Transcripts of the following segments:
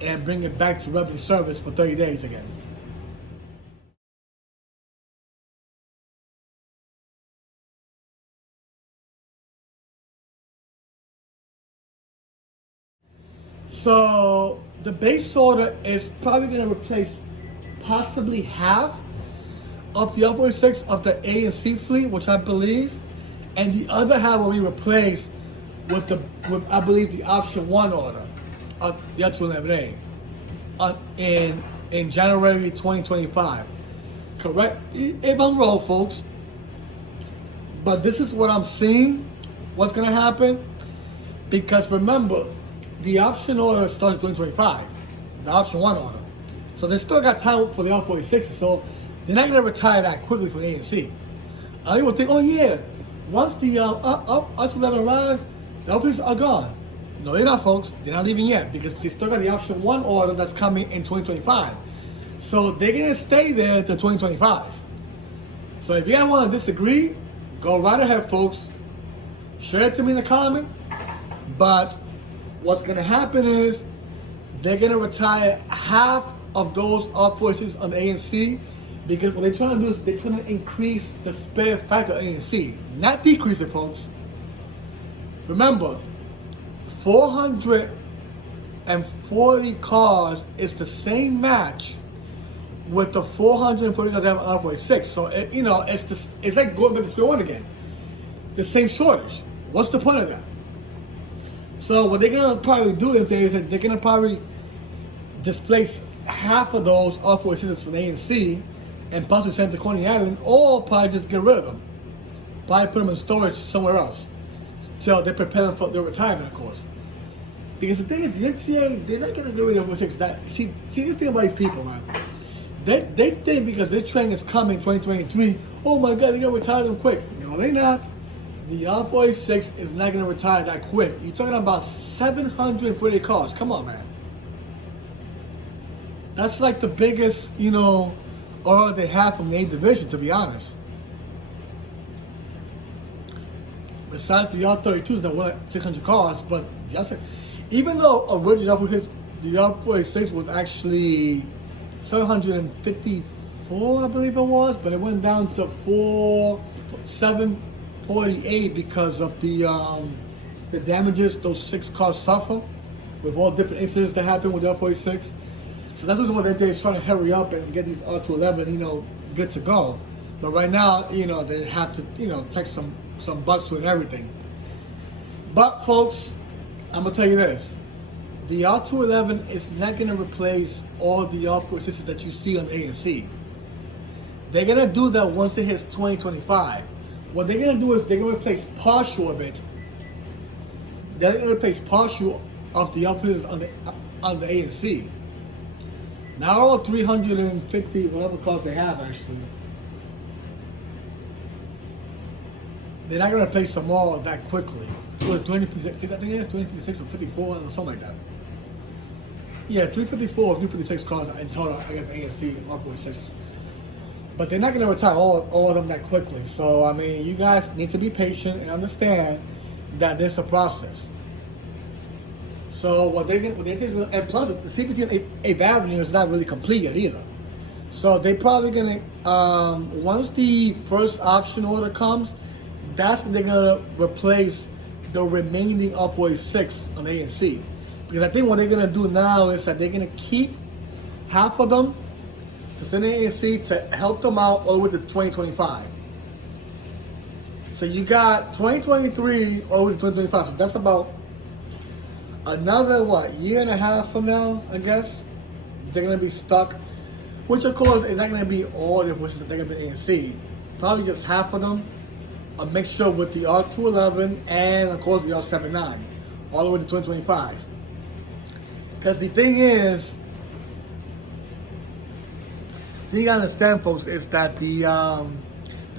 and bring it back to regular service for 30 days again. So the base order is probably going to replace possibly half of the R211A of the A and C fleet, which I believe, and the other half will be replaced with I believe the option 1 order of the R211A in January 2025. Correct if I'm wrong, folks. But this is what I'm seeing. What's going to happen? Because remember, the option order starts 2025, the option 1 order. So they still got time for the R211A, so they're not going to retire that quickly from A and C. I would think, oh yeah, once the R211 arrives, the R211s are gone. No, they're not, folks. They're not leaving yet because they still got the option 1 order that's coming in 2025. So they're going to stay there until 2025. So if you guys want to disagree, go right ahead, folks. Share it to me in the comment. But what's going to happen is they're going to retire half of those R211s on A and C, because what they're trying to do is they're trying to increase the spare factor of A and C, not decrease it, folks. Remember, 440 cars is the same match with the 440 cars that have R211. So it's like going back to square one again. The same shortage. What's the point of that? So what they're gonna probably do is they're gonna probably displace half of those R211s from A and C and possibly send to Coney Island, or probably just get rid of them. Probably put them in storage somewhere else till they prepare them for their retirement, of course. Because the thing is, the MTA, they're not gonna get rid of R211s. See this thing about these people, man. They think because this train is coming 2023, oh my God, they're gonna retire them quick. No, they're not. The R211 is not going to retire that quick. You're talking about 740 cars. Come on, man. That's like the biggest, order they have from the A division, to be honest. Besides the R32s that were 600 cars, but even though originally the R211 was actually 754, I believe it was, but it went down to 748 because of the damages those 6 cars suffer with all different incidents that happen with the R211. So that's what they're trying to hurry up and get these R211, good to go. But right now, they have to, take some bucks with everything. But folks, I'm gonna tell you this: the R211 is not gonna replace all the R211s that you see on A and C. They're gonna do that once it hits 2025. What they're gonna do is they're gonna replace partial of it. They're gonna replace partial of the R211s on the A and C. Not all 350 whatever cars they have actually. They're not gonna replace them all that quickly. It was 356, I think it is 356 or 54 or something like that. Yeah, 354 or 356 cars in total, I guess A and C R211. But they're not going to retire all of them that quickly. So, I mean, you guys need to be patient and understand that there's a process. So, what they and plus, the CPT on 8th Avenue is not really complete yet either. So, they're probably going to, once the first option order comes, that's when they're going to replace the remaining R211 on A and C. Because I think what they're going to do now is that they're going to keep half of them to send an ANC to help them out all the way to 2025. So you got 2023 all the way to 2025. So that's about another, year and a half from now, I guess. They're going to be stuck. Which, of course, is not going to be all the wishes that they're going to be ANC. Probably just half of them. A mixture with the R211 and, of course, the R79. All the way to 2025. Because the thing is, you gotta understand, folks, is that the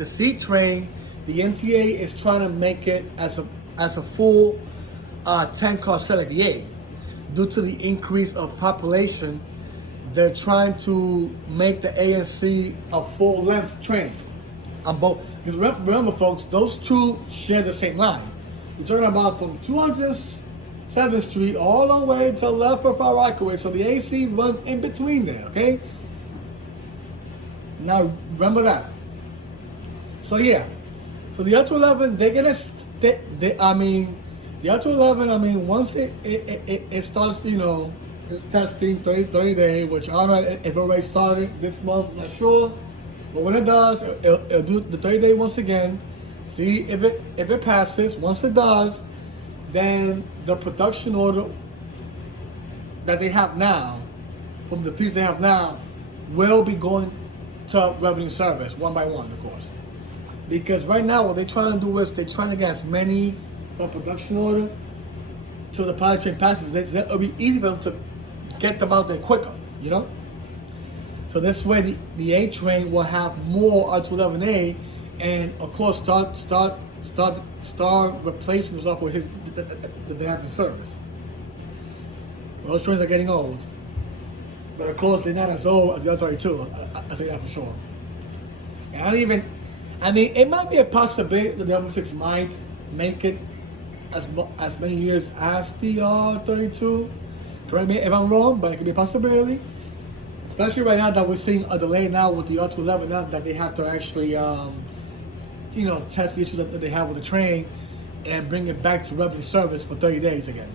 C train, the MTA is trying to make it as a full 10-car set like the A. Due to the increase of population, they're trying to make the A and C a full-length train on both. Because remember, folks, those two share the same line. We're talking about from 200 7th Street all the way to Lefferts Rockaway. So the AC runs in between there, okay? Now, remember that. So yeah, so the R211, they're gonna, the R211, once it starts, it's testing 30 days, which I don't know if it already started this month, not sure. But when it does, it'll do the 30 day once again. See if it passes. Once it does, then the production order that they have now, from the fees they have now, will be going to revenue service one by one, of course. Because right now what they're trying to do is they're trying to get as many production order so the pilot train passes. It'll be easy for them to get them out there quicker, So this way the A train will have more R211A, and of course start replacing themselves with his that they have in service. Those trains are getting old, but of course they're not as old as the R32. I think that for sure. And it might be a possibility that the R6 might make it as many years as the R32. Correct me if I'm wrong, but it could be a possibility. Especially right now that we're seeing a delay now with the R211, now that they have to actually, test the issues that they have with the train and bring it back to revenue service for 30 days again.